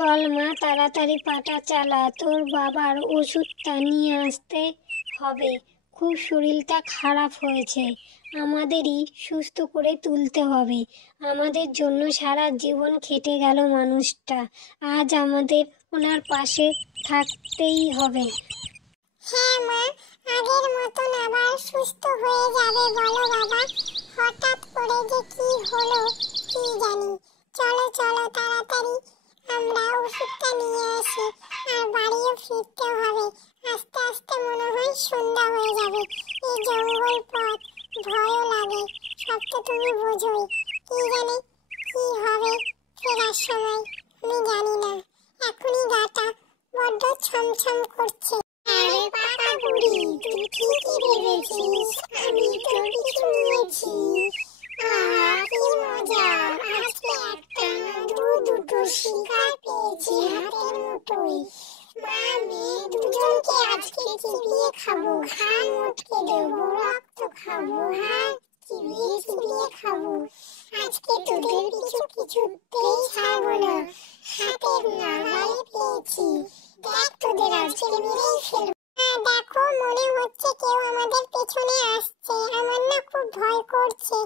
চল মা, তাড়াতাড়ি পাটা চালা, তোর বাবার ওষুধটা নিয়ে আসতে হবে। খুব শরীরটা খারাপ হয়েছে, আমাদেরই সুস্থ করে তুলতে হবে। আমাদের জন্য সারা জীবন খেটে গেল মানুষটা, আজ আমাদের ওনার পাশে থাকতেই হবে। হ্যাঁ মা, আগের মতন আবার সুস্থ হয়ে যাবে বলো বাবা। হঠাৎ করে যে কি হলো কি জানি। চলো চলো তাড়াতাড়ি আমরা ওষুধটা নিয়ে আসি, আর বাড়িও ফিরতে হবে। আস্তে আস্তে মনে হয় সন্ধ্যা হয়ে যাবে। এই জঙ্গল পথ, ভয়ও লাগে, সব তো তুমি বোঝোই। কি জানি কি হবে ফেরার সময়, আমি জানি না। এখনই গাটা বড্ড ছমছম করছে। আরে পাকা বুড়ি, তুই ঠিকই ভেবেছিস, আমি তো কিছু নিয়েছি। আহা কি মজা, আজকে একটা দুটো শিকার পেয়েছি হাতের মুঠোয়। মা মেয়ে দুজনকে আজকে চিবিয়ে খাবো, ঘাড় মুটকে দেবো, রক্ত খাবো, হাত চিবিয়ে চিবিয়ে খাবো। আজকে তোদের কিছুতেই ছাড়বো না, হাতের নাগালে পেয়েছি। দেখ তোদের আজকে মেরেই ফেলবো। দেখো মনে হচ্ছে কেউ আমাদের পেছনে আসছে, আমার না খুব ভয় করছে।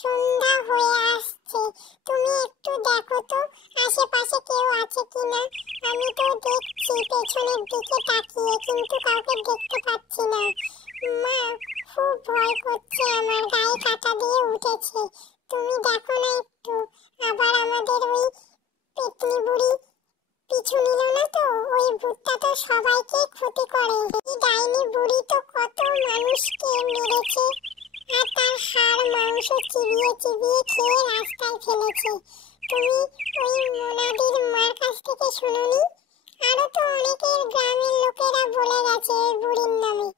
সন্ধ্যা হয়ে আসছে, তুমি একটু দেখো তো আশেপাশে কেউ আছে কিনা। আমি তো দেখছি পেছনের দিকে তাকিয়ে, কিন্তু কাউকে দেখতে পাচ্ছি না। মা খুব ভয় করছে, আমার গায়ে কাঁটা দিয়ে উঠেছে। তুমি দেখো না একটু, আবার আমাদের ওই পেতনি বুড়ি পিছু নিল না তো? ওই ভূতটা তো সবাইকে ক্ষতি করে। এই ডাইনি বুড়ি তো কত মানুষকে মেরেছে, আর তার হাড় মাংস চিবিয়ে চিবিয়ে খেয়ে রাস্তায় ফেলেছে। তুমি ওই মোনাদির মার কাছ থেকে শুনোনি? আরো তো অনেকের গ্রামের লোকেরা বলে গেছে ওই বুড়ির নামে।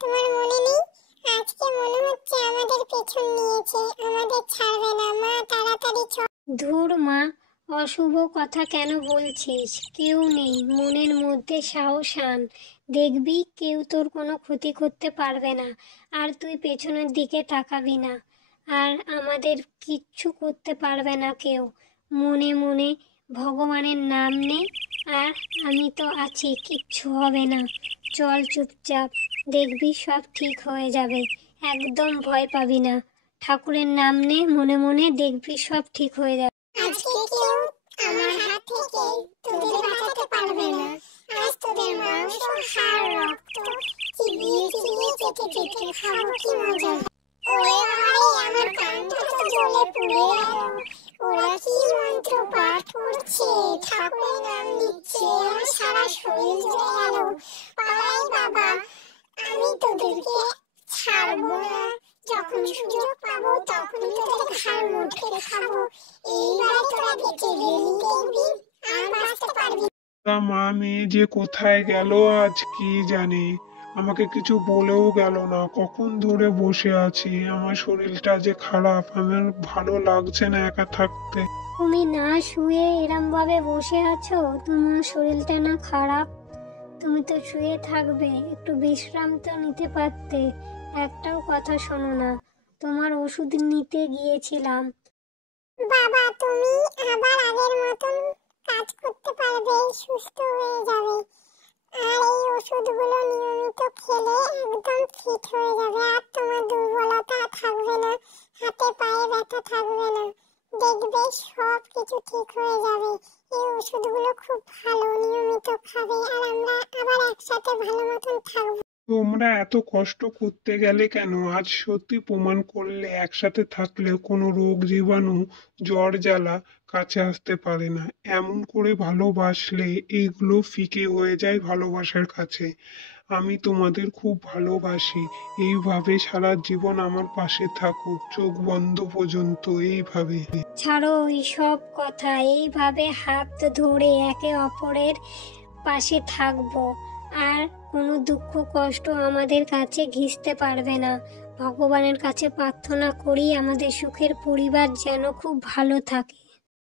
তোমার মনে নেই? আজকে মনে হচ্ছে আমাদের পেছন নিয়েছে, আমাদের ছাড়বে না। মা তাড়াতাড়ি চল। ধুর মা, অশুভ কথা কেন বলছিস? কেউ নেই, মনের মধ্যে সাহস আন, দেখবি কেউ তোর কোনো ক্ষতি করতে পারবে না। আর তুই পেছনের দিকে তাকাবি না, আর আমাদের কিচ্ছু করতে পারবে না কেউ। মনে মনে ভগবানের নাম নে, আর আমি তো আছি, কিচ্ছু হবে না। চল চুপচাপ, দেখবি সব ঠিক হয়ে যাবে। একদম ভয় পাবি না, ঠাকুরের নাম নে মনে মনে, দেখবি সব ঠিক হয়ে যাবে। আজকে কেউ আমার হাত থেকে তোদের বাঁচাতে পারবে না। আজ তোদের মাংস, হাড়, রক্ত চিবিয়ে চিবিয়ে চেটে চেটে খাবো, কি মজা। ওরে বাবারে, আমার কানটা তো জ্বলে পুড়ে গেল। ওরা কি মন্ত্র পাঠ করছে, ঠাকুরের নাম নিচ্ছে, আমার সারা শরীর জ্বলে গেল। পালাই বাবা, আমি তোদেরকে ছাড়বো না। যখন সুযোগ পাবো তখনই তোদের ঘাড় মুটকে খাবো। এইবারে তোরা বেঁচে গেলি, দেখবি আর বাঁচতে পারবি। মা মেয়ে যে কোথায় গেল আজ কি জানি, আমাকে কিছু বলেও গেল না। কখন ধরে বসে আছি, আমার শরীরটা যে খারাপ, আমার ভালো লাগছে না একা থাকতে। তুমি না শুয়ে এরম ভাবে বসে আছো? তোমার শরীরটা না খারাপ? তুমি তো শুয়ে থাকবে, একটু বিশ্রাম তো নিতে পারতে। একটাও কথা শোনো না, তোমার ওষুধ নিতে গিয়েছিলাম। বাবা তুমি আবার আগের মতন কাজ করতে পারবে, সুস্থ হয়ে যাবে। আর এই ওষুধগুলো নিয়মিত খেলে একদম ফিট হয়ে যাবে, আর তোমার দুর্বলতা থাকবে না, হাতে পায়ে ব্যথা থাকবে না। দেখবে সব কিছু ঠিক হয়ে যাবে। এই ওষুধগুলো খুব ভালো, নিয়মিত খাবে, আর আমরা আবার একসাথে ভালো মতন থাকবো। তোমরা এত কষ্ট করতে গেলে কেন? আজ সত্যি প্রমাণ করলে একসাথে থাকলে কোনো রোগ জীবাণু, জ্বর জ্বালা কাছে আসতে পারে না। এমন করে ভালোবাসলে এইগুলো ফিকে হয়ে যায় ভালোবাসার কাছে। আমি তোমাদের খুব ভালোবাসি। এইভাবে সারা জীবন আমার পাশে থাকো, চোখ বন্ধ পর্যন্ত এইভাবে। ছাড়ো সব কথা, এইভাবে হাত ধরে একে অপরের পাশে থাকবো, আর কোনো দুঃখ কষ্ট আমাদের কাছে ঘিঁচতে পারবে না। ভগবানের কাছে প্রার্থনা করি আমাদের সুখের পরিবার যেন খুব ভালো থাকে।